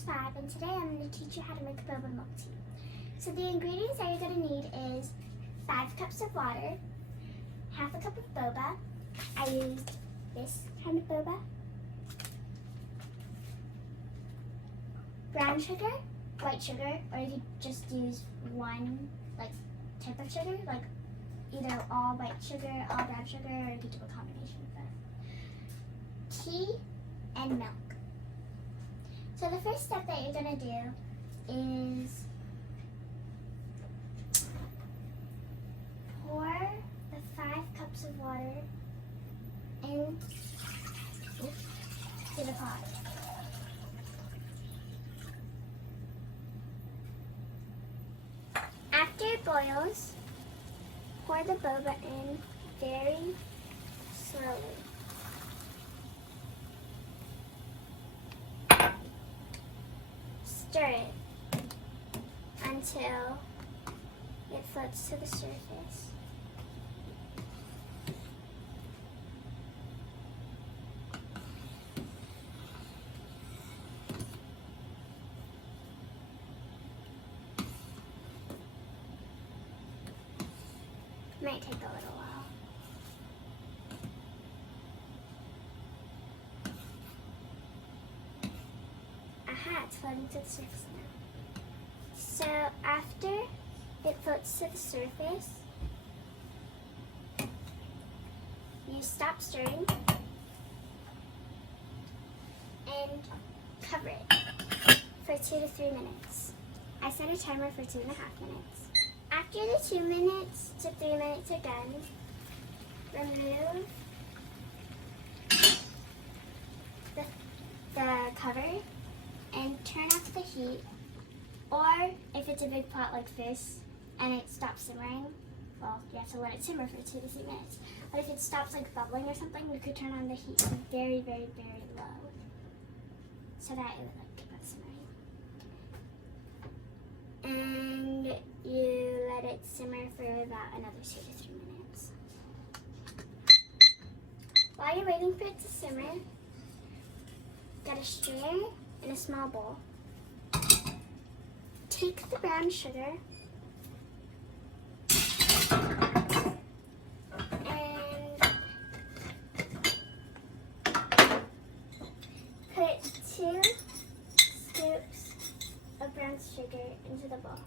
5, and today I'm going to teach you how to make boba milk tea. So the ingredients that you're going to need is 5 cups of water, half a cup of boba. I used this kind of boba. Brown sugar, white sugar, or you could just use one type of sugar, like either all white sugar, all brown sugar, or you could do a combination of both. Tea and milk. So the first step that you're going to do is pour the 5 cups of water into the pot. After it boils, pour the boba in very slowly. Stir it until it floats to the surface. Might take a little while. Aha, it's floating to the surface now. So after it floats to the surface, you stop stirring and cover it for 2 to 3 minutes. I set a timer for 2.5 minutes. After the 2 minutes to 3 minutes are done, remove the cover and turn off the heat. Or if it's a big pot like this and it stops simmering, well, you have to let it simmer for 2 to 3 minutes. But if it stops bubbling or something, you could turn on the heat very, very, very low so that it would keep on simmering. And you let it simmer for about another 2 to 3 minutes. While you're waiting for it to simmer, get a strainer and a small bowl. Take the brown sugar and put 2 scoops of brown sugar into the bowl.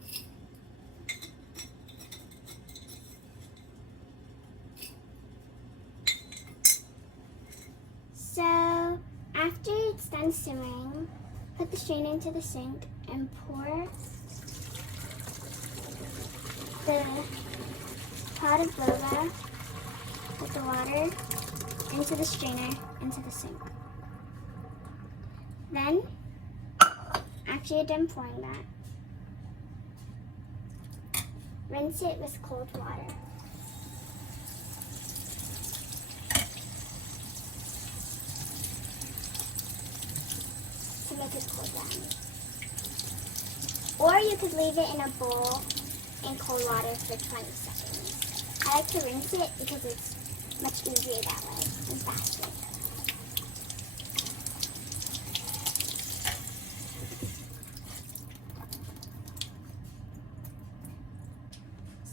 So after it's done simmering, put the strainer into the sink and pour the pot of boba with the water into the strainer into the sink. Then, after you're done pouring that, rinse it with cold water. To make it cool down. Or you could leave it in a bowl in cold water for 20 seconds. I like to rinse it because it's much easier that way and faster.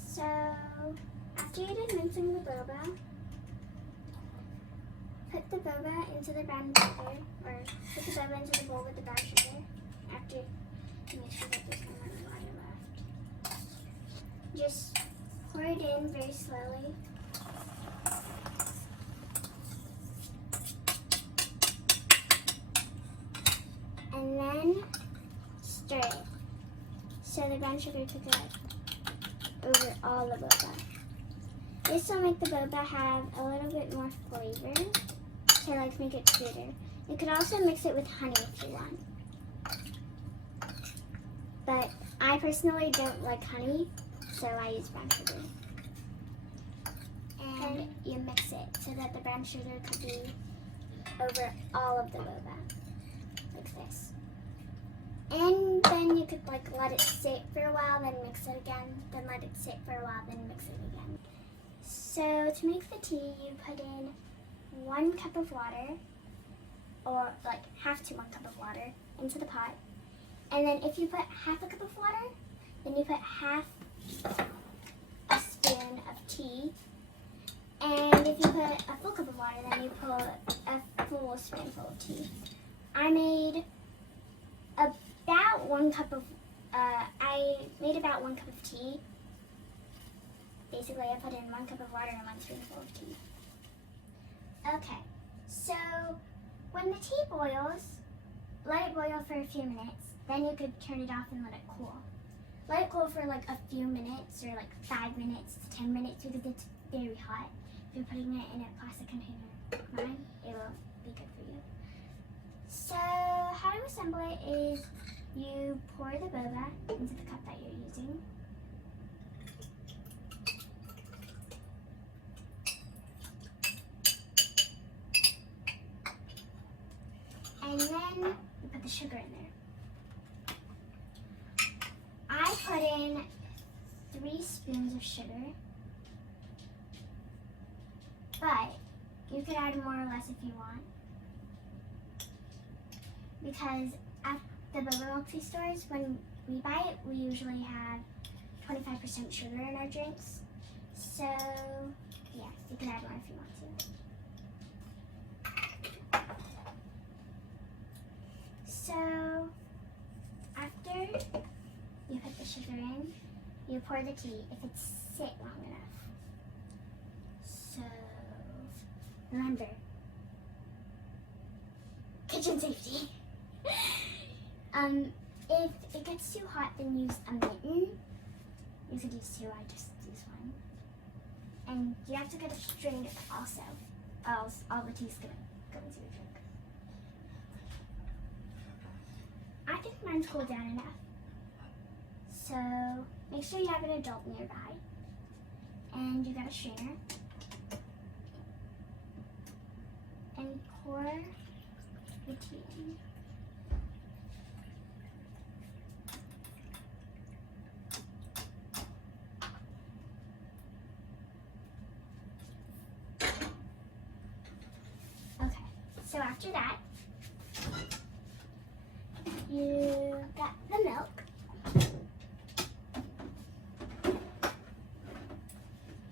So, after you're done rinsing the boba, put the boba into the brown sugar, or put the boba into the bowl with the brown sugar. After you make sure that there's no more water left. Just pour it in very slowly. And then stir it so the brown sugar could go over all the boba. This will make the boba have a little bit more flavor to make it sweeter. You could also mix it with honey if you want. But I personally don't like honey, so I use brown sugar. And you mix it so that the brown sugar could be over all of the boba, like this. And then you could let it sit for a while, then mix it again, then let it sit for a while, then mix it again. So to make the tea, you put in 1 cup of water, or half to 1 cup of water into the pot. And then if you put half a cup of water, then you put half a spoon of tea. And if you put a full cup of water, then you put a full spoonful of tea. I made about 1 cup of, about 1 cup of tea. Basically, I put in 1 cup of water and 1 spoonful of tea. Okay, so when the tea boils, let it boil for a few minutes. Then you could turn it off and let it cool. Let it cool for like a few minutes or like 5 minutes to 10 minutes because it's very hot. If you're putting it in a plastic container like mine, it will be good for you. So how to assemble it is you pour the boba into the cup that you're using. And then you put the sugar in there. I put in 3 spoons of sugar, but you could add more or less if you want. Because at the Boba milk tea stores, when we buy it, we usually have 25% sugar in our drinks. So, yes, you can add more if you want to. So, after you put the sugar in, you pour the tea if it's sit long enough. So, remember, kitchen safety. If it gets too hot, then use a mitten. You could use 2, I just use 1. And you have to get a strainer also, or else all the tea's gonna go into your drink. I think mine's cooled down enough. So make sure you have an adult nearby. And you got a strainer. And pour the tea in. Okay, so after that, you got the milk.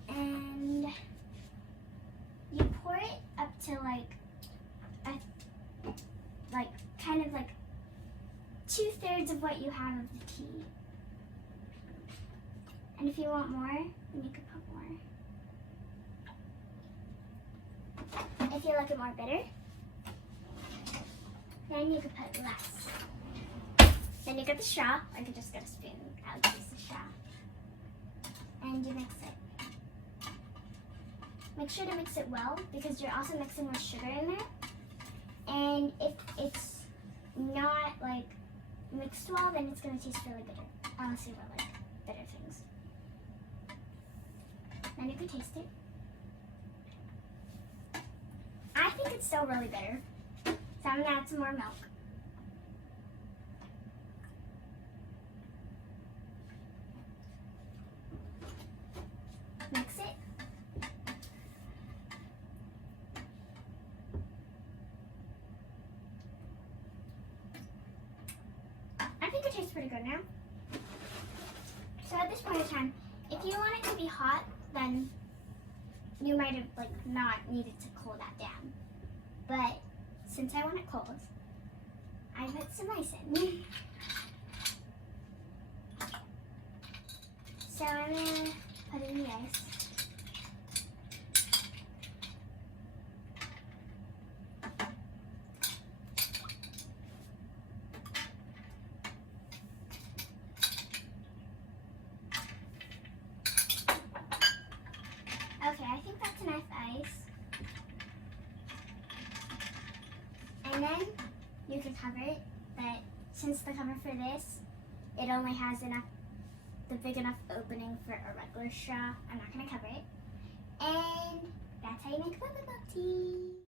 And you pour it up to kind of like 2/3 of what you have of the tea. And if you want more, then you could put more. If you like it more bitter, then you could put less. Then you get the straw, or you could just get a spoon. I would use the straw. And you mix it. Make sure to mix it well because you're also mixing with sugar in there. And if it's not like mixed well, then it's gonna taste really bitter. Unless you really like bitter things. Then you can taste it. I think it's still really bitter. So I'm gonna add some more milk. Mix it. I think it tastes pretty good now. So at this point in time, if you want it to be hot, then you might have not needed to cool that down. But since I want it cold, I put some ice in. So I'm gonna put in the ice. Okay, I think that's enough ice. And then you can cover it, but since the cover for this, it only has the big enough opening for a regular straw, I'm not gonna cover it. And that's how you make Boba milk tea.